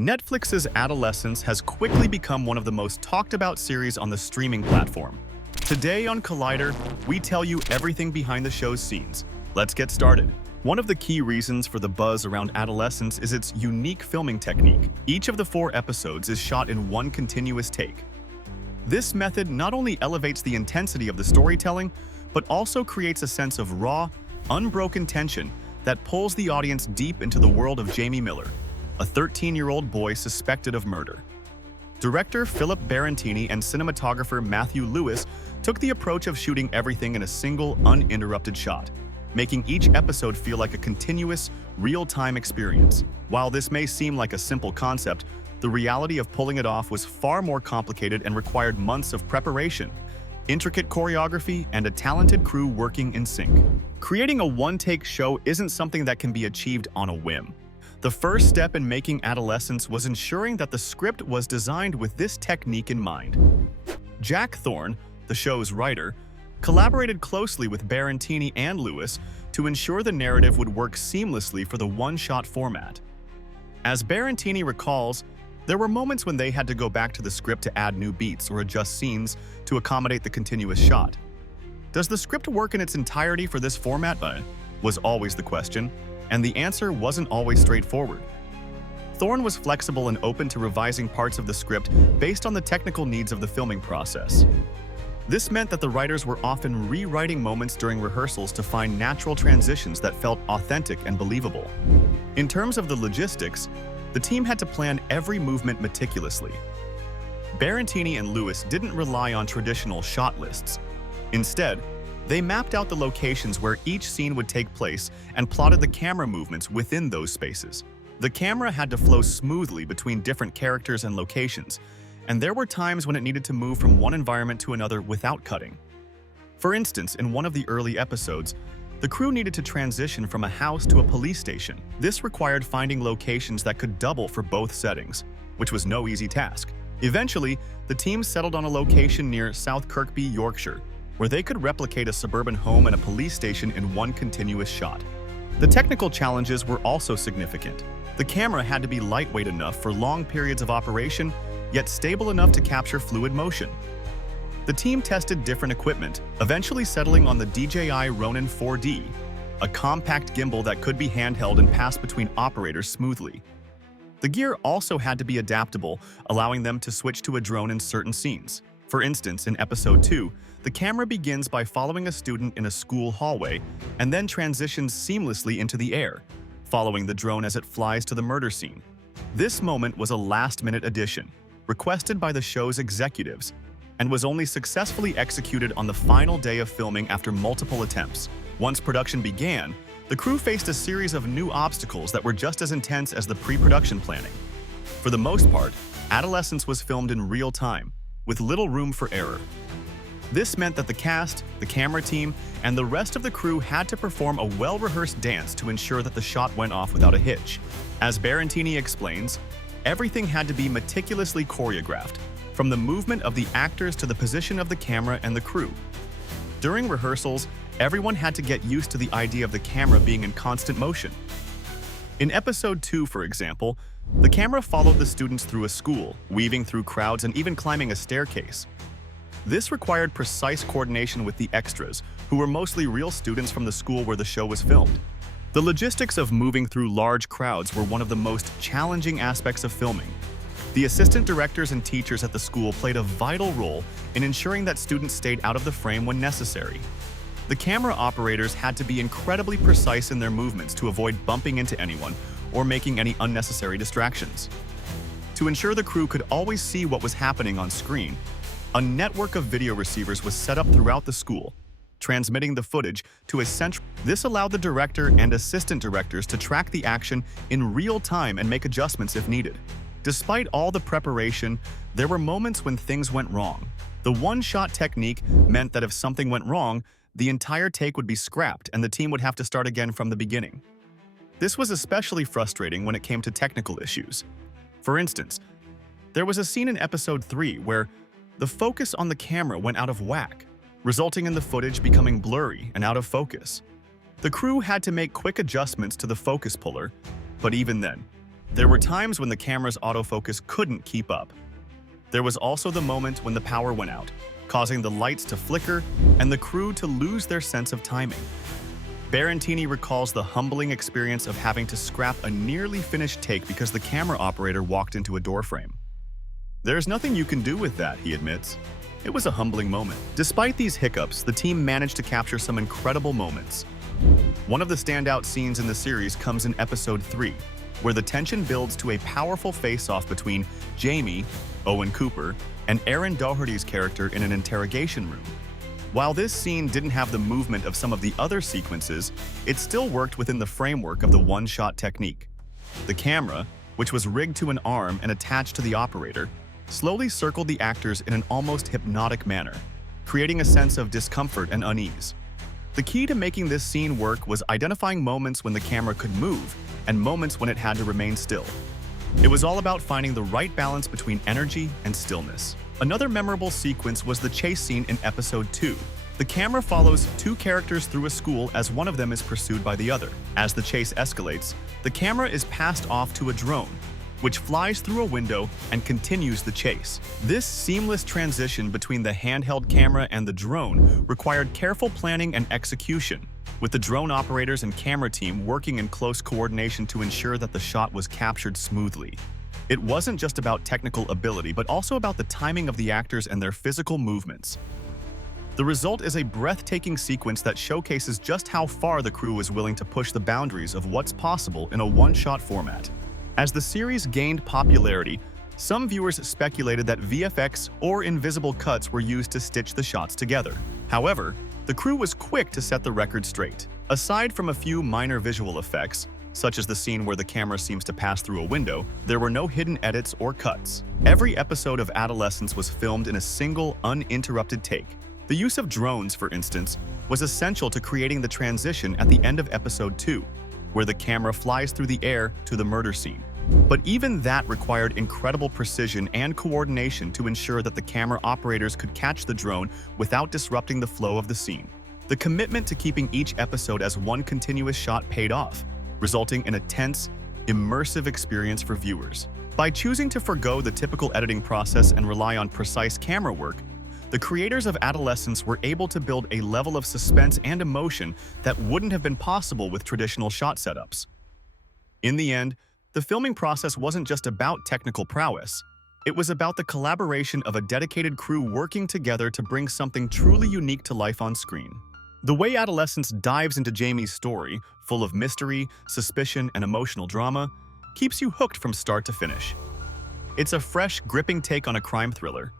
Netflix's Adolescence has quickly become one of the most talked about series on the streaming platform. Today on Collider, we tell you everything behind the show's scenes. Let's get started. One of the key reasons for the buzz around Adolescence is its unique filming technique. Each of the 4 episodes is shot in one continuous take. This method not only elevates the intensity of the storytelling, but also creates a sense of raw, unbroken tension that pulls the audience deep into the world of Jamie Miller, a 13-year-old boy suspected of murder. Director Philip Barantini and cinematographer Matthew Lewis took the approach of shooting everything in a single, uninterrupted shot, making each episode feel like a continuous, real-time experience. While this may seem like a simple concept, the reality of pulling it off was far more complicated and required months of preparation, intricate choreography, and a talented crew working in sync. Creating a one-take show isn't something that can be achieved on a whim. The first step in making Adolescence was ensuring that the script was designed with this technique in mind. Jack Thorne, the show's writer, collaborated closely with Barantini and Lewis to ensure the narrative would work seamlessly for the one-shot format. As Barantini recalls, there were moments when they had to go back to the script to add new beats or adjust scenes to accommodate the continuous shot. Does the script work in its entirety for this format? Was always the question, and the answer wasn't always straightforward. Thorne was flexible and open to revising parts of the script based on the technical needs of the filming process. This meant that the writers were often rewriting moments during rehearsals to find natural transitions that felt authentic and believable. In terms of the logistics, the team had to plan every movement meticulously. Barantini and Lewis didn't rely on traditional shot lists. Instead, they mapped out the locations where each scene would take place and plotted the camera movements within those spaces. The camera had to flow smoothly between different characters and locations, and there were times when it needed to move from one environment to another without cutting. For instance, in one of the early episodes, the crew needed to transition from a house to a police station. This required finding locations that could double for both settings, which was no easy task. Eventually, the team settled on a location near South Kirkby, Yorkshire, where they could replicate a suburban home and a police station in one continuous shot. The technical challenges were also significant. The camera had to be lightweight enough for long periods of operation, yet stable enough to capture fluid motion. The team tested different equipment, eventually settling on the DJI Ronin 4D, a compact gimbal that could be handheld and pass between operators smoothly. The gear also had to be adaptable, allowing them to switch to a drone in certain scenes. For instance, in episode 2, the camera begins by following a student in a school hallway and then transitions seamlessly into the air, following the drone as it flies to the murder scene. This moment was a last-minute addition, requested by the show's executives, and was only successfully executed on the final day of filming after multiple attempts. Once production began, the crew faced a series of new obstacles that were just as intense as the pre-production planning. For the most part, Adolescence was filmed in real time, with little room for error. This meant that the cast, the camera team, and the rest of the crew had to perform a well-rehearsed dance to ensure that the shot went off without a hitch. As Barantini explains, everything had to be meticulously choreographed, from the movement of the actors to the position of the camera and the crew. During rehearsals, everyone had to get used to the idea of the camera being in constant motion. In episode 2, for example, the camera followed the students through a school, weaving through crowds and even climbing a staircase. This required precise coordination with the extras, who were mostly real students from the school where the show was filmed. The logistics of moving through large crowds were one of the most challenging aspects of filming. The assistant directors and teachers at the school played a vital role in ensuring that students stayed out of the frame when necessary. The camera operators had to be incredibly precise in their movements to avoid bumping into anyone or making any unnecessary distractions. To ensure the crew could always see what was happening on screen, a network of video receivers was set up throughout the school, transmitting the footage to a central. This allowed the director and assistant directors to track the action in real time and make adjustments if needed. Despite all the preparation, there were moments when things went wrong. The one-shot technique meant that if something went wrong, the entire take would be scrapped and the team would have to start again from the beginning. This was especially frustrating when it came to technical issues. For instance, there was a scene in episode 3 where the focus on the camera went out of whack, resulting in the footage becoming blurry and out of focus. The crew had to make quick adjustments to the focus puller, but even then, There were times when the camera's autofocus couldn't keep up. There was also the moment when the power went out, causing the lights to flicker and the crew to lose their sense of timing. Barantini recalls the humbling experience of having to scrap a nearly finished take because the camera operator walked into a doorframe. "There's nothing you can do with that," he admits. It was a humbling moment. Despite these hiccups, the team managed to capture some incredible moments. One of the standout scenes in the series comes in episode 3, where the tension builds to a powerful face-off between Jamie, Owen Cooper, and Aaron Doherty's character in an interrogation room. While this scene didn't have the movement of some of the other sequences, it still worked within the framework of the one-shot technique. The camera, which was rigged to an arm and attached to the operator, slowly circled the actors in an almost hypnotic manner, creating a sense of discomfort and unease. The key to making this scene work was identifying moments when the camera could move and moments when it had to remain still. It was all about finding the right balance between energy and stillness. Another memorable sequence was the chase scene in episode 2. The camera follows two characters through a school as one of them is pursued by the other. As the chase escalates, the camera is passed off to a drone, which flies through a window and continues the chase. This seamless transition between the handheld camera and the drone required careful planning and execution, with the drone operators and camera team working in close coordination to ensure that the shot was captured smoothly. It wasn't just about technical ability, but also about the timing of the actors and their physical movements. The result is a breathtaking sequence that showcases just how far the crew is willing to push the boundaries of what's possible in a one-shot format. As the series gained popularity, some viewers speculated that VFX or invisible cuts were used to stitch the shots together. However, the crew was quick to set the record straight. Aside from a few minor visual effects, such as the scene where the camera seems to pass through a window, there were no hidden edits or cuts. Every episode of Adolescence was filmed in a single, uninterrupted take. The use of drones, for instance, was essential to creating the transition at the end of episode 2, where the camera flies through the air to the murder scene. But even that required incredible precision and coordination to ensure that the camera operators could catch the drone without disrupting the flow of the scene. The commitment to keeping each episode as one continuous shot paid off, resulting in a tense, immersive experience for viewers. By choosing to forgo the typical editing process and rely on precise camera work, the creators of Adolescence were able to build a level of suspense and emotion that wouldn't have been possible with traditional shot setups. In the end, the filming process wasn't just about technical prowess. It was about the collaboration of a dedicated crew working together to bring something truly unique to life on screen. The way Adolescence dives into Jamie's story, full of mystery, suspicion, and emotional drama, keeps you hooked from start to finish. It's a fresh, gripping take on a crime thriller,